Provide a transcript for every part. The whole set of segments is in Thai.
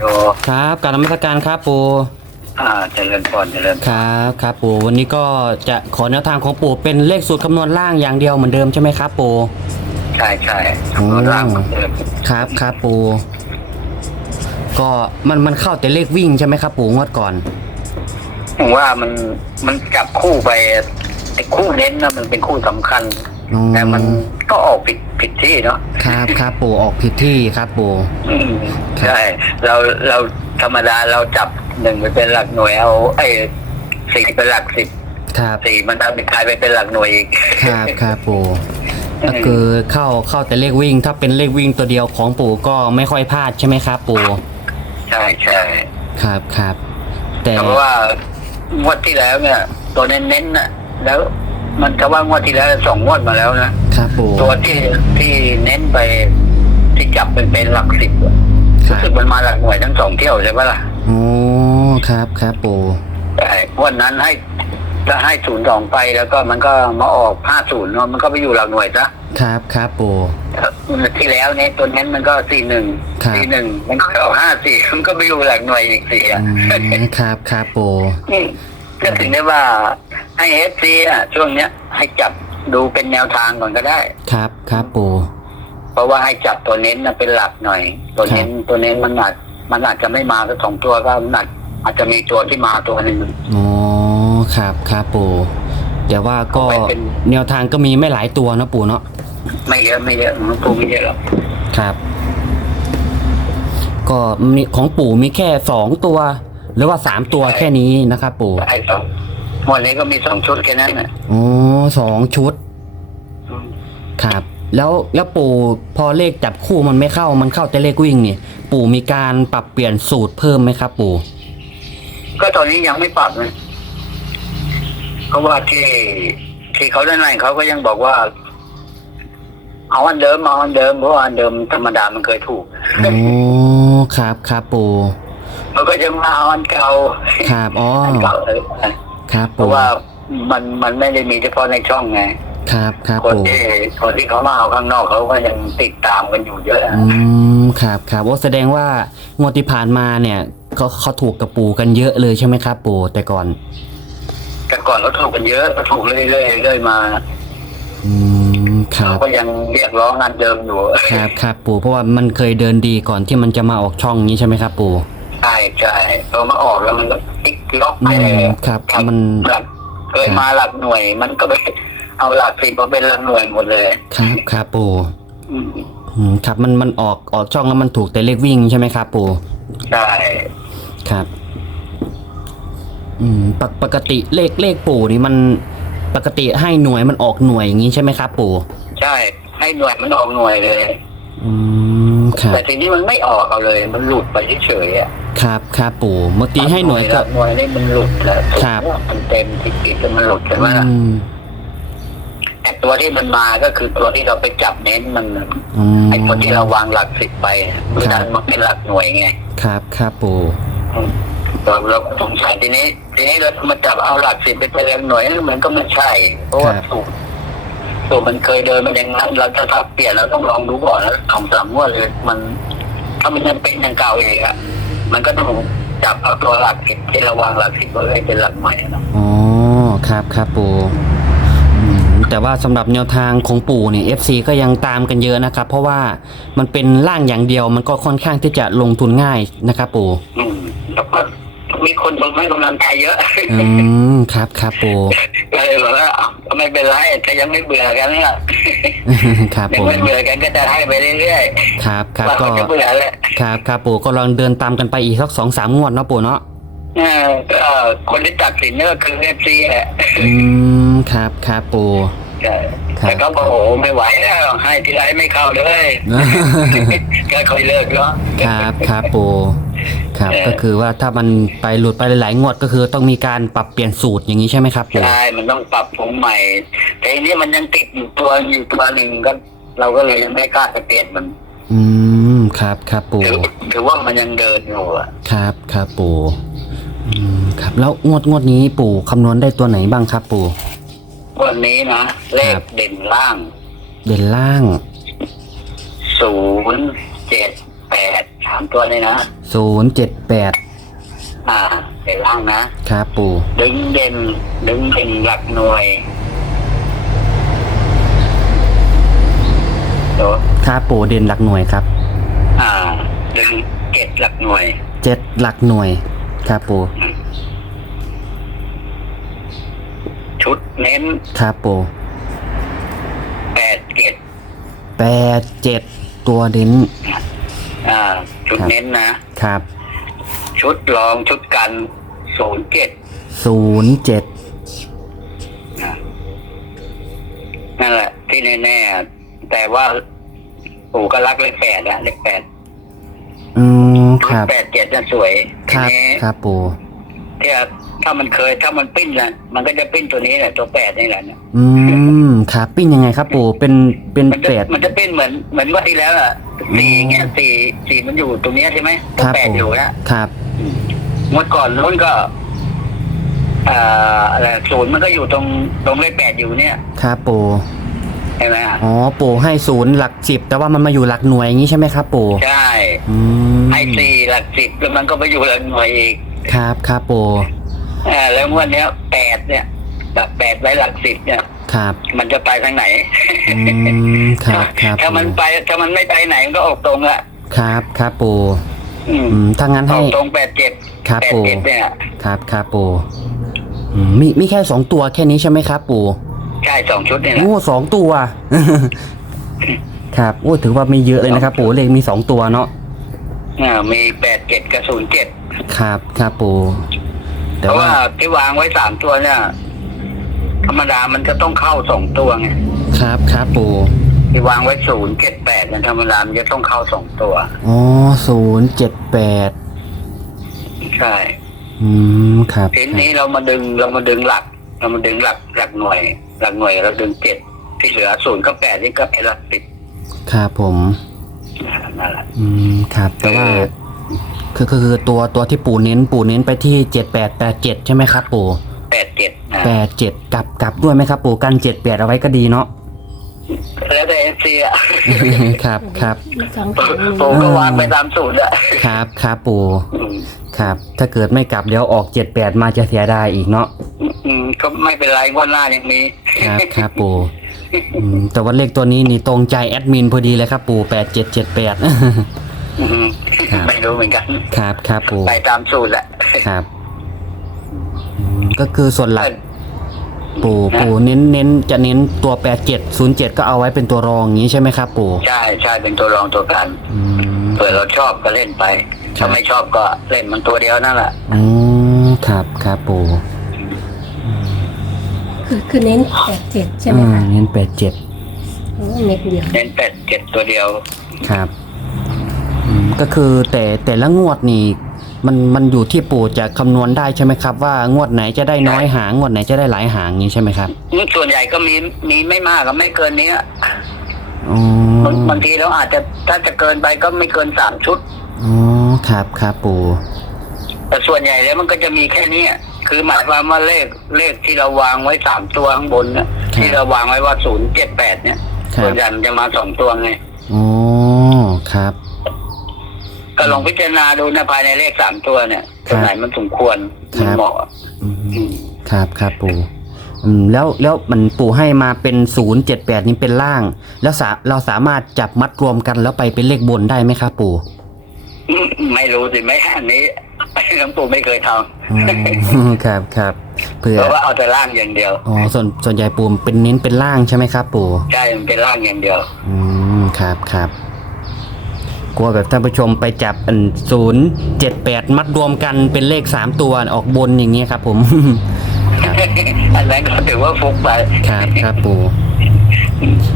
โยครับการนมัสการครับปู่อ่าเจริญพรเจริญพรครับครับปู่วันนี้ก็จะขอแนวทางของปู่เป็นเลขสูตรคำนวณล่างอย่างเดียวเหมือนเดิมใช่ไหมครับปู่ใช่ใช่โอ้คำนวณร่างเหมือนเดิมครับครับปู่ก็มันมันเข้าแต่เลขวิ่งใช่ไหมครับปู่งวดก่อน ผมว่ามันมันจับคู่ไปไอ้คู่เน้นนะมันเป็นคู่สำคัญ อืม แต่มัน ก็ออกผิดผิดที่เนาะครับครับปู่ออกผิดที่ครับปู่อืมครับใช่เราเราธรรมดาเราจับหนึ่งไปเป็นหลักหน่วยเอาไอ้สี่เป็นหลักสิบครับสี่มันทำเป็นกลายไปเป็นหลักหน่วยอีกครับครับปู่ก็คือเข้าเข้าแต่เลขวิ่ง ถ้าเป็นเลขวิ่งตัวเดียวของปู่ก็ไม่ค่อยพลาดใช่ไหมครับปู่ใช่ใช่ครับครับแต่แต่ว่างวดที่แล้วเนี่ยตัวเน้นๆน่ะแล้ว มันจะว่างวดที่แล้วสองงวดมาแล้วนะครับปู่ตัวที่ที่เน้นไปที่จับเป็นเป็นหลักสิบอะครัรู้บสึกมันมาหลักหน่วยทั้งสองเที่ยวใช่ปะล่ะโอ้ครับครับปู่แต่วันนั้นให้จะให้ศูนย์สองไปแล้วก็มันก็มาออกห้าศูนย์มันก็ไปอยู่หลักหน่วยซะครับครับปู่ที่แล้วเนี่ยตัวเน้นมันก็สี่หนึ่งครับสี่หนึ่งมันก็ออกห้าสี่มันก็ไปอยู่หลักหน่วยอีกสี่อะอืมครับครับปู่นี่ ก็ถึงได้ว่าให้เอฟซีอะช่วงเนี้ย ให้จับดูเป็นแนวทางก่อนก็ได้ ครับครับปู่เพราะว่าให้จับตัวเน้นน่ะเป็นหลักหน่อย ตัวเน้นตัวเน้นมันอาจมันอาจจะไม่มาสักสองตัวก็มันอาจอาจจะมีตัวที่มาตัวหนึ่งโอ้ครับครับปู่แต่ว่าก็เอาไปเป็นแนวทางก็มีไม่หลายตัวนะปู่เนาะไม่เยอะไม่เยอะมันปูไม่เยอะหรอกครับ ก็มีของปู่มีแค่สองตัวห รือว่าสามตัวแค่นี้นะครับปู่ไอ้สองวันนี้ก็มีสองชุดแค่นั้นน่ะโอ้สองชุดอืมครับ แล้วแล้วปู่พอเลขจับคู่มันไม่เข้ามันเข้าแต่เลขวิ่งนี่ปู่มีการปรับเปลี่ยนสูตรเพิ่มไหมครับปู่ก็ตอนนี้ยังไม่ปรับนะเพราะว่าที่ที่เขาด้านในเขาก็ยังบอกว่า เอาอันเดิมเอาอันเดิมเพราะว่าอันเดิมธรรมดามันเคยถูกโอ้ครับครับปู่ มันก็จะมาเอาอันเก่าครับอ๋ออันเก่าเลยครับเพปู่ราะว่ามันมันไม่ได้มีเฉพาะในช่องไงครับครับคนปู่ที่คนที่เขามาเอาข้างนอกเขาก็ยังติดตามกันอยู่เยอะอืมครับครับโอ้แสดงว่างวดที่ผ่านมาเนี่ยเขาเขาถูกกับปู่กันเยอะเลยใช่ไหมครับ ปู่แต่ก่อน แต่ก่อนเขาถูกกันเยอะเขาถูกเรื่อยๆเรื่อยๆมา อืมครัเขาบก็ยังเรียกร้องงานเดิมอยู่ครับครับปู่เพราะว่ามันเคยเดินดีก่อนที่มันจะมาออกช่องนี้ใช่ไหมครับ ปู่ ใช่ใช่พอมาออกแล้วมันก็ติ๊กล็อกอืไปเลยมครับมันหลักเคยมาหลักหน่วย มันก็ไปเอาหลักสิบมาเป็นหลักหน่วยหมดเลย ครับครับปู่อืมอืมครับมันมันออกออกช่องแล้วมันถูกแต่เลขวิ่งใช่ไหมครับปู่ใช่ครับ อืมปกปกติเลขเลขปู่นี่มันปกติให้หน่วยมันออกหน่วยอย่างนี้ใช่ไหมครับ ปู่ ใช่ ให้หน่วยมันออกหน่วยเลย อืม ครับ แต่ทีนี้มันไม่ออกเอาเลย มันหลุดไปเฉยๆอะครับครับปู่เมื่อกี้ให้หน่วยก็หน่วยนี่มันหลุดแล้วครับมันเต็มติดติดๆแล้วมันหลุดใช่ไหมล่ะอืมแต่ตัวที่มันมาก็คือตัวที่เราไปจับเน้นมันอืมไอ้ตัวที่เราวางหลักสิบไปเพราะฉะนั้นมันเป็นหลักหน่วยไง ครับครับปู่เราเราก็สงสัยทีนี้ ทีนี้เรามาจับเอาหลักสิบไปเป็นหลักหน่วยมันก็ไม่ใช่เพราะว่าสูตรสู ตรมันเคยเดินมาอย่างนั้นเราจะสับเปลี่ยนเราต้องลองดูก่อนแล้วสองสามงวดเลยมัน ถ้ามันยังเป็นอย่างเก่าอีกอะมันก็ต้องจับเอาตัวหลักสิบที่เราวางหลักสิบไว้เป็นหลักใหม่นะอ๋อครับครับปู่อืมแต่ว่าสำหรับแนวทางของปู่เนี่ย FC ก็ยังตามกันเยอะนะครับ เพราะว่ามันเป็นร่างอย่างเดียวมันก็ค่อนข้างที่จะลงทุนง่ายนะครับปู่ อืม มีคนมาให้กำลังใจเยอะอืมครับครับปู่ก็เลยบอกว่าอ้าวก็ไม่เป็นไรถ้ายังไม่เบื่อกันเนี่ยครับยัผงมไม่เบื่อกันก็จะให้ไปเรื่อยครับคๆรับว่าก็เขาจะเบื่อแหละครับครับปู่ก็ลองเดินตามกันไปอีกสักสองสามงวดเนาะปู่เนาะเออก็คนที่ตัดสินเนี่ยก็คือเอฟซีแหละอืมครับครับปู่ ใช่ครับแต่เขาบอกโอ้โหไม่ไหวแล้วให้ทีไรไม่เข้าเลยก็ค่อยเลิกเนาะครับครับปู่ครับเออก็คือว่าถ้ามันไปหลุดไปหลายๆงวดก็คือต้องมีการปรับเปลี่ยนสูตรอย่างนี้ใช่ไหมครับปู่ใช่มันต้องปรับปรุงใหม่ แต่ทีนี้มันยังติดอยู่ตัวอยู่ตัวหนึ่งก็เราก็เลยยังไม่กล้าจะเปลี่ยนมัน อืมครับครับปู่ถือถือว่ามันยังเดินอยู่อะครับครับปู่อืมครับแล้วงวดงวดนี้ปู่คำนวณได้ตัวไหนบ้างครับปู่ วันนี้นะ เลครัขบเด่นล่างเด่นล่างศูนย์เจ็ดแปดสามตัวนี่นะศูนย์เจ็ดแปดอ่าในล่างนะครับปู่ดึงเด่นดึงเด่นหลักหน่วยโดครับปู่เด่นหลักหน่วยครับ อ่าดึงเจ็ดหลักหน่วยเจ็ดหลักหน่วยครับปู่ ชุดเน้นครับปู่แปดเจ็ดแปดเจ็ดตัวเด่นอ่า ชุดครับเน้นนะ ครับ ชุดรองชุดกันศูนย์เจ็ดศูนย์เจ็ดนั่นแหละ ที่แน่ๆแต่ว่าปู่ก็รักเลขแปดอะเลขแปดอืมครับแปดเจ็ดน่ะสวยคทีรับนี้ครับปู่ที่ ถ้ามันเคยถ้ามันปิ้นนะมันก็จะปิ้นตัวนี้แหละตัวแปดนี่แหละนะอืมครับปิ้นยังไงครับปู่เป็นเป็นมันจะแปด มันจะปิ้นเหมือนเหมือนว่าที่แล้วอะสี่อืมเงี้ยสี่สี่มันอยู่ตรงเนี้ยใช่ไหมตัวครับแปดปู่อยู่แล้วครับ งวดก่อนนู้นก็อ่าอะไรศูนย์มันก็อยู่ตรงตรงเลขแปดอยู่เนี่ยครับปู่ใช่ไหมอะอ๋อปู่ให้ศูนย์หลักสิบแต่ว่ามันมาอยู่หลักหน่วยอย่างนี้ใช่ไหมครับปู่ใช่อืมให้สี่หลักสิบแล้วมันก็ไปอยู่หลักหน่วยอีก ครับครับปู่ อ่าแล้วงวดเนี้ยแปดเนี่ยหลักแปดไว้หลักสิบเนี่ย ครับมันจะไปทางไหน อืมครับครับถ้ามันปู่ไปถ้ามันไม่ไปไหนมันก็ออกตรงละครับครับปู่อืมอืมถ้างั้นอให้อกตรงแปดเจ็ดครับแปดปู่เจ็ดเนี่ย ครับครับปู่อืมมีมีแค่สองตัวแค่นี้ใช่ไหมครับปู่ใช่สองชุดเนี่ยแหละโอ้สองตัว ครับโอ้ถือว่าไม่เยอะเลยนะครับปู่เลขมีสองตัวเนาะอ่ามีแปดเจ็ดกับศูนย์เจ็ดครับครับปู่ เพแต่ราะว่าว่าที่วางไว้สามตัวเนี่ย ธรรมดามันจะต้องเข้าสองตัวไงครับครับปู่ที่วางไว้ศูนย์เจ็ดแปดเนี่ยธรรมดามันจะต้องเข้าสองตัว อ๋อศูนย์เจ็ดแปดใช่อืมครับทีนี้เรามาดึงเรามาดึงหลัก เรามาดึงหลักหลักหน่วย หลักหน่วยเราดึงเจ็ดที่เหลือศูนย์ก็แปดนี่ก็เป็นหลักสิบครับผม นั่นแหละ อืมครับ แต่ว่าเออ คือคือคือตัวตัวที่ปู่เน้นปู่เน้นไปที่เจ็ดแปดแปดเจ็ดใช่ไหมครับ ปู่แปดเจ็ดนะแปดเจ็ดกลับกลับด้วยไหมครับ ปู่กันเจ็ดแปดเอาไว้ก็ดีเนาะแล้วแต่เอฟซีอะครับครับสองถุงหนึ่งผมก็วางไปตามสูตรอะครับครับปู่อืมครับ ถ้าเกิดไม่กลับเดี๋ยวออกเจ็ดแปดมาจะเสียดายอีกเนาะอืมก็ไม่เป็นไรงวันหน้ายังมีครับครับปู่อืมแต่ว่าเลขตัวนี้นี่ตรงใจแอดมินพอดีเลยครับ ปู่แปดเจ็ดเจ็ดแปดอืม ครับ ไม่รู้เหมือนกัน ครับครับปู่ไปตามสูตรแหละครับอืมก็คือส่วนหลัก ปู่นะปู่เน้นเน้นจะเน้นตัวแปดเจ็ดศูนย์เจ็ดก็เอาไว้เป็นตัวรองอย่างนี้ใช่ไหมครับ ปู่ใช่ใช่เป็นตัวรองตัวกันอืม เผื่อเราชอบก็เล่นไป ครัถ้าบไม่ชอบก็เล่นมันตัวเดียวนั่นแหละอ๋อครับครับปู่คือคือเน้นแปดเจ็ดใช่ไหมอ่าคะเน้นแปดเจ็ดโอ้เม็ดเดียวเน้นแปดเจ็ดตัวเดียว ครับ อืมก็คือแต่แต่ละงวดนี่มันมันอยู่ที่ปู่จะคำนวณได้ใช่ไหมครับ ว่างวดไหนจะได้น้อยหางงวดไหนจะได้หลายหางอย่างนี้ใช่ไหมครับส่วนใหญ่ก็มีมีไม่มากก็ไม่เกินเนี้ยอ๋อบางบางทีเราอาจจะถ้าจะเกินไปก็ไม่เกินสามชุด อ๋อครับครับปู่แต่ส่วนใหญ่แล้วมันก็จะมีแค่เนี้ยคือหมายความว่าเลขเลขที่เราวางไว้สามตัวข้างบนเนี่ยที่เราวางไว้ว่าศูนย์เจ็ดแปดเนี่ยครัส่วบนใหญ่มันจะมาสองตัวไง อ๋อครับ ก็ลองพิจารณาดูนะภายในเลขสามตัวเนี่ยตัวไหนมันสมควรครับมันเหมาะอืมอืมครับครับปู่อืมแล้วแล้วมันปู่ให้มาเป็นศูนย์เจ็ดแปดนี้เป็นล่าง แล้วสาเราสามารถจับมัดรวมกันแล้วไปเป็นเลขบนได้ไหมครับปู่ไม่รู้สิไม่อันนี้หลวงปู่ไม่เคยทอ๋อครับครับเพื่ำอเพราะว่าเอาแต่ล่างอย่างเดียวอ๋อส่วนส่วนใหญ่ปู่เป็นเน้นเป็นล่างใช่ไหมครับ ปู่ใช่มันเป็นล่างอย่างเดียว อืมครับครับก ลัวแบบท่านผู้ชมไปจับอันศูนย์เจ็ดแปดมัดรวมกันเป็นเลขสามตัวออกบนอย่างเงี้ยครับผมครับอันนั้นก็ถือว่าฟุกไปครับครับปู่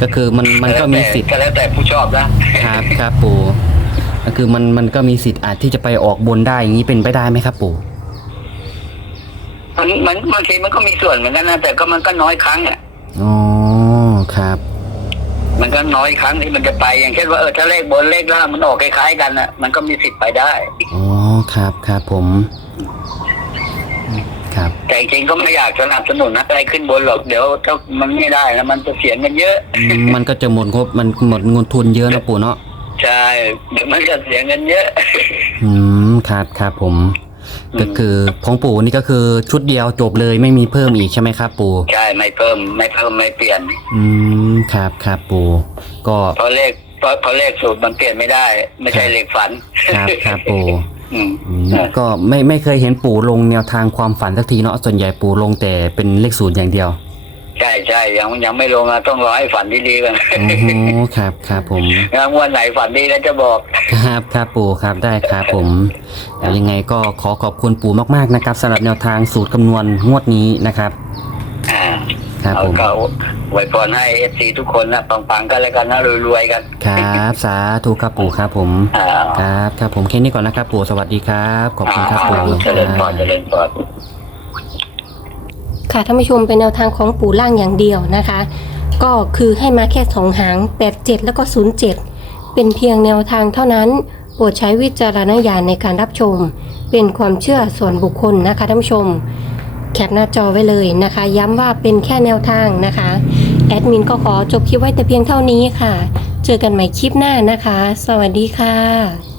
ก็คือมันมันก็มีสิทธิ์ก็แล้วแต่ผู้ชอบนะครับครับปู่ก็คือมันมันก็มีสิทธิ์อาจที่จะไปออกบนได้อย่างนี้เป็นไปได้ไหมครับปู่มันมันบางทีมันก็มีส่วนเหมือนกันนะแต่ก็มันก็น้อยครั้งอะอ๋อครับ มันก็น้อยครั้งที่มันจะไป อย่างเช่นว่าเออถ้าเลขบนเลขล่างมันออกคล้ายๆกันอะ มันก็มีสิทธิ์ไปได้ อ๋อครับครับผมครับแต่จริงๆก็ไม่อยากสนับสนุนนะอะไรขึ้นบนหรอกเดี๋ยวถ้ามันไม่ได้นะมันจะเสียเงินเยอะ อืมมันก็จะหมดงบมันหมดเงินทุนเยอะนะปู่เนาะใใช่เดี๋ยวมันจะเสียเงินเยอะ อืมครับครับผมอืม ก็คือของปู่นี่ก็คือชุดเดียวจบเลยไม่มีเพิ่มอีกใช่ไหมครับ ปู่ ใช่ไม่เพิ่มไม่เพิ่มไม่เปลี่ยน อืมครับครับปู่ก็เพราะเลขเพราะเพราะเลขสูตรมันเปลี่ยนไม่ได้ ไม่ใช่เลขฝันครับครับปู่อืมอืมก็ไม่ไม่เคยเห็นปู่ลงแนวทางความฝันสักทีเนาะส่วนใหญ่ปู่ลงแต่เป็นเลขศูนย์อย่างเดียว ใช่ใช่ยังยังไม่ลงอะต้องรอให้ฝันดีๆกันโอ้โหครับครับผมงานวันไหนฝันดีแล้วจะบอก ครับครับปู่ครับได้ครับผมแต่ยังไงก็ขอขอบคุณปู่มากๆนะครับสำหรับแนวทางสูตรคำนวณงวดนี้นะครับอ่าครับเอาผมก็ไว้พรให้เอฟซีทุกคนนะปังๆกันแล้วกันนะรวยๆกัน ครับสาธุครับปู่ครับผมอ่าครับครับผมแค่นี้ก่อนนะครับปู่สวัสดีครับ ขอบคุณครับปู่เจริญพรเจริญพร ค่ะท่านผู้ชมเป็นแนวทางของปู่ล่างอย่างเดียวนะคะ ก็คือให้มาแค่สองหาง 87 แล้วก็ 07 เป็นเพียงแนวทางเท่านั้น โปรดใช้วิจารณญาณในการรับชม เป็นความเชื่อส่วนบุคคลนะคะท่านผู้ชม แคปหน้าจอไว้เลยนะคะ ย้ำว่าเป็นแค่แนวทางนะคะแอดมินก็ขอจบคลิปไว้แต่เพียงเท่านี้ค่ะ เจอกันใหม่คลิปหน้านะคะ สวัสดีค่ะ